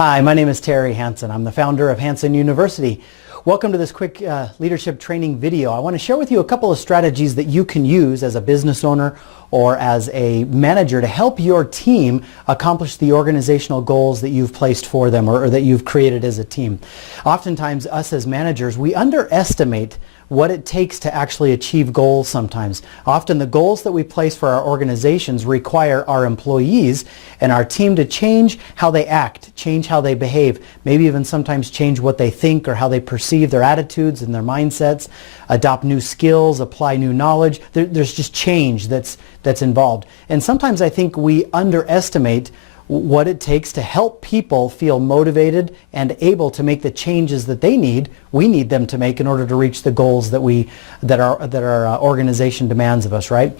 Hi, my name is Terry Hansen. I'm the founder of Hansen University. Welcome to this quick leadership training video. I want to share with you a couple of strategies that you can use as a business owner or as a manager to help your team accomplish the organizational goals that you've placed for them or that you've created as a team. Oftentimes, us as managers, we underestimate what it takes to actually achieve goals sometimes. Often the goals that we place for our organizations require our employees and our team to change how they act, change how they behave, maybe even sometimes change what they think or how they perceive their attitudes and their mindsets, adopt new skills, apply new knowledge. There's just change that's involved. And sometimes I think we underestimate what it takes to help people feel motivated and able to make the changes that we need them to make in order to reach the goals that our organization demands of us, right?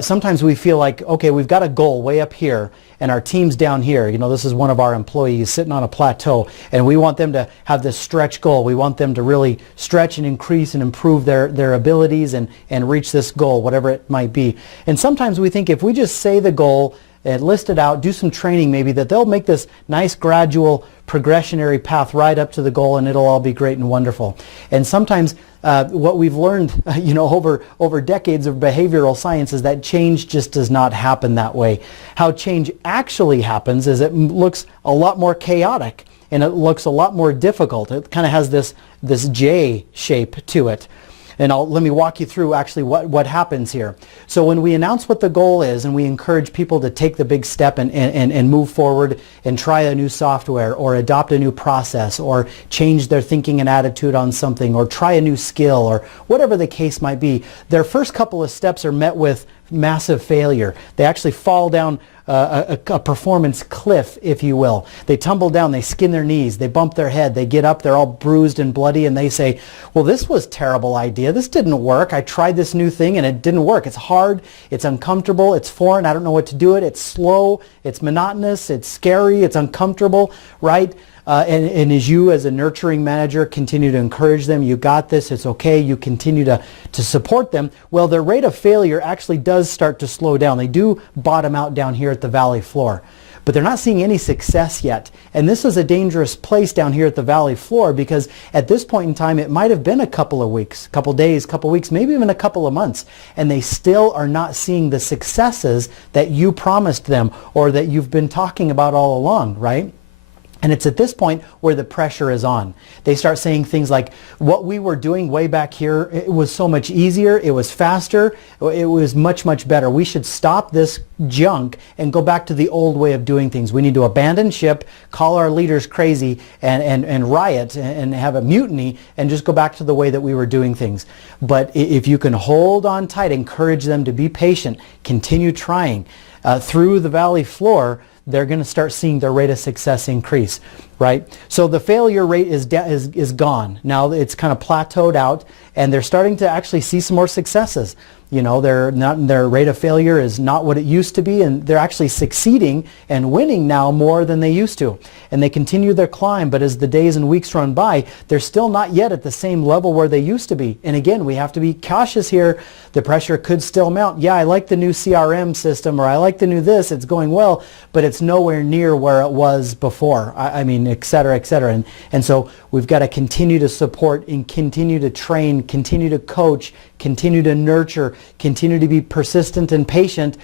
Sometimes we feel like, okay, we've got a goal way up here and our team's down here. You know, this is one of our employees sitting on a plateau and we want them to have this stretch goal. We want them to really stretch and increase and improve their abilities and reach this goal, whatever it might be. And sometimes we think if we just say the goal and list it out, do some training maybe, that they'll make this nice gradual progressionary path right up to the goal and it'll all be great and wonderful. And sometimes what we've learned over decades of behavioral science is that change just does not happen that way. How change actually happens is it looks a lot more chaotic and it looks a lot more difficult. It kind of has this J shape to it. And let me walk you through actually what happens here. So when we announce what the goal is and we encourage people to take the big step and move forward and try a new software or adopt a new process or change their thinking and attitude on something or try a new skill or whatever the case might be, their first couple of steps are met with massive failure. They actually fall down a performance cliff, if you will. They tumble down, they skin their knees, they bump their head, they get up, they're all bruised and bloody, and they say, well, this was a terrible idea. This didn't work. I tried this new thing and it didn't work. It's hard, it's uncomfortable, it's foreign, I don't know what to do with it, it's slow, it's monotonous, it's scary, it's uncomfortable, right? And as you as a nurturing manager continue to encourage them, you got this, it's okay, you continue to support them, well, their rate of failure actually does start to slow down. They do bottom out down here at the valley floor. But they're not seeing any success yet. And this is a dangerous place down here at the valley floor because at this point in time, it might have been a couple of weeks, couple days, couple weeks, maybe even a couple of months, and they still are not seeing the successes that you promised them or that you've been talking about all along, right? And it's at this point where the pressure is on. They start saying things like, what we were doing way back here, it was so much easier, it was faster, it was much, much better. We should stop this junk and go back to the old way of doing things. We need to abandon ship, call our leaders crazy, and riot and have a mutiny and just go back to the way that we were doing things. But if you can hold on tight, encourage them to be patient, continue trying through the valley floor, they're going to start seeing their rate of success increase, right? So the failure rate is gone. Now it's kind of plateaued out, and they're starting to actually see some more successes. You know, their rate of failure is not what it used to be, and they're actually succeeding and winning now more than they used to. And they continue their climb, but as the days and weeks run by, they're still not yet at the same level where they used to be. And again, we have to be cautious here. The pressure could still mount. Yeah, I like the new CRM system, or I like the new this, it's going well, but it's nowhere near where it was before. I mean, et cetera, et cetera. And so we've got to continue to support and continue to train, continue to coach, continue to nurture, continue to be persistent and patient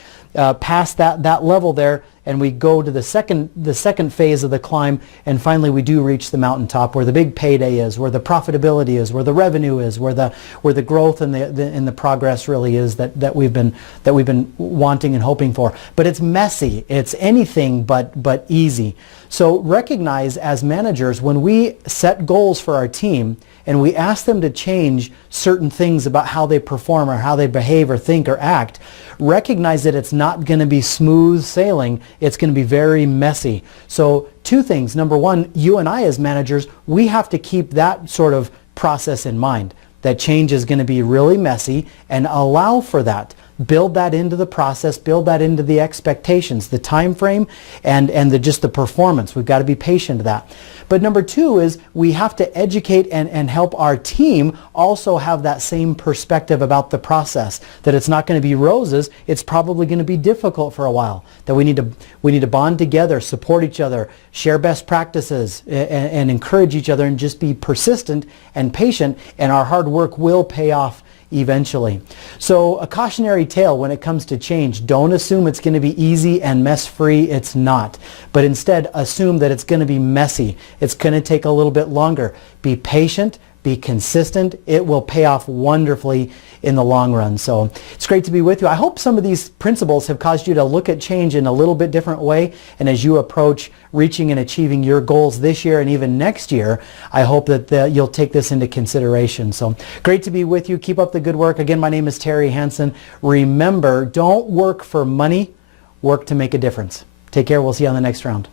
past that level there, and we go to the second phase of the climb, and finally we do reach the mountaintop where the big payday is, where the profitability is, where the revenue is, where the growth and the progress really is that we've been wanting and hoping for. But it's messy. It's anything but easy. So recognize as managers, when we set goals for our team and we ask them to change certain things about how they perform or how they behave or think or act, recognize that it's not going to be smooth sailing. It's going to be very messy. So two things. Number one, you and I as managers, we have to keep that sort of process in mind, that change is going to be really messy, and allow for that. build that into the process, build that into the expectations, the time frame, and just the performance. We've got to be patient to that. But number two is we have to educate and help our team also have that same perspective about the process, that it's not going to be roses, it's probably going to be difficult for a while, that we need to bond together, support each other, share best practices, and encourage each other, and just be persistent and patient, and our hard work will pay off eventually. So a cautionary tale when it comes to change: don't assume it's going to be easy and mess-free. It's not. But instead assume that it's going to be messy. It's going to take a little bit longer. Be patient. Be consistent. It will pay off wonderfully in the long run. So it's great to be with you. I hope some of these principles have caused you to look at change in a little bit different way. And as you approach reaching and achieving your goals this year and even next year, I hope that you'll take this into consideration. So great to be with you. Keep up the good work. Again, my name is Terry Hansen. Remember, don't work for money. Work to make a difference. Take care. We'll see you on the next round.